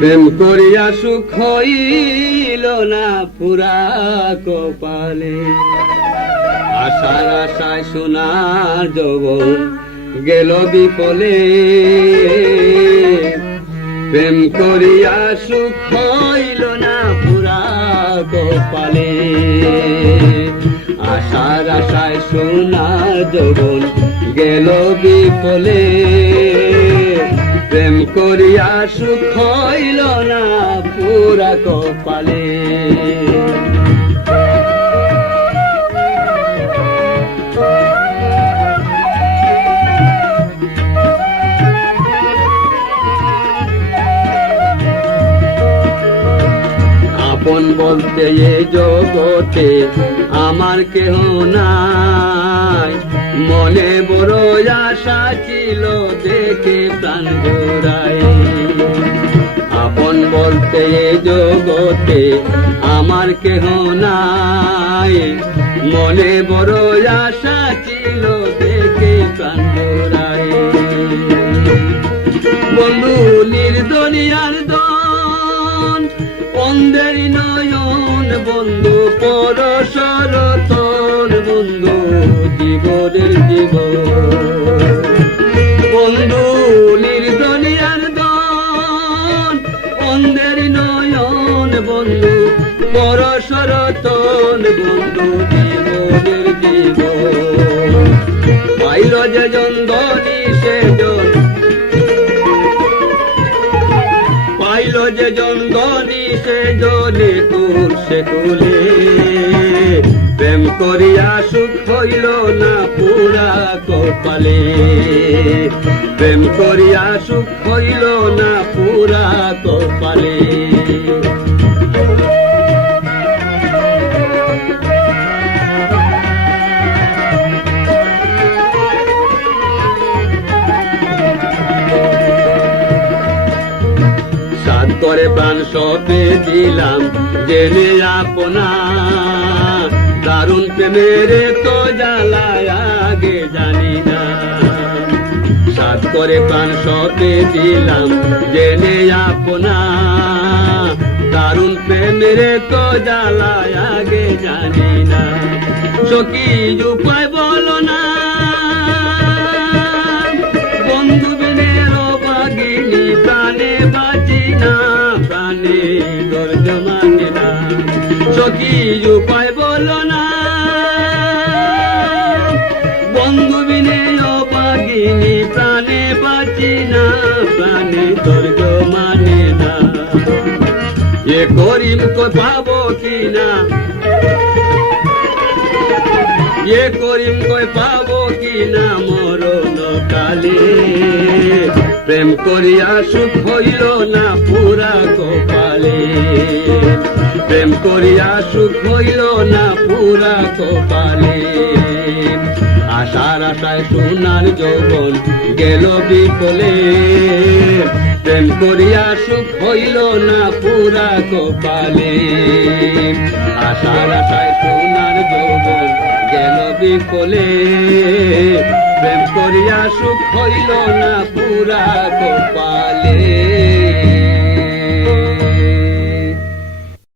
প্রেম করিয়া সুখ হইল না পুরা কপালে, আশার আশায় সোনার যৌবন গেল বিফলে। প্রেম করিয়া সুখ হইল না পুরা কপালে, আশার আশায় সোনার যৌবন গেল বিফলে। প্রেম করিয়া সুখ হইল না পুরা কপালে। আপন বলতে এ জগতে আমার কেহ নাই, মনে বড় আশা ছিল দেখে প্রাণ জোড়ায়। আপন বলতে এ জগতে আমার কেহ নাই, মনে বড় আশা ছিল দেখে প্রাণ জোড়ায়। বন্ধু নির্দনিয়ার দন অন্ধের নয়ন, বন্ধু পরশর তোর বন্ধু জীবনের জীবন। বন্ধু নির্দনিয়ার দন অন্ধের নয়ন, বন্ধু পরশর তোর বন্ধু জীবনের জীবন। পাইল যে জন্দনী সেজন, পাইল যে জন্দনী সেজনে তোর সে কুলে। প্রেম করিয়া সুখ হইল না পুরা কপালে, প্রেম করিয়া সুখ হইল না পুরা কপালে। করে প্রাণ সপে দিলাম জেনে আপনা, দারুণ প্রেমের তো জ্বালায় আগে জানি না। সাত করে প্রাণ সপে দিলাম জেনে আপনা, দারুণ প্রেমের তো জ্বালায় আগে জানি না। সখী উপায় বলো না, বন্ধু বিনের বাগিনী প্রাণে বাঁচি না, প্রাণে গর্জ মানে না। সখী উপায় বলো না, বন্ধু বিনে অবাগিনী প্রাণে বাঁচি না, প্রাণে গর্জ মানে না। এ করিম কো পাবো কিনা, এ করিম কই পাবো কিনা মরণ কালে। প্রেম করিয়া সুখ হইল না পুরা কপালে, প্রেম করিয়া সুখ হইল না পুরা কপালে। আশার আশায় সোনার যৌবন গেল বিফলে, প্রেম করিয়া সুখ হইল না পুরা কপালে। আশার আশায় সোনার যৌবন গেল বিফলে, প্রেম করিয়া সুখ হইল না পুরা কপালে।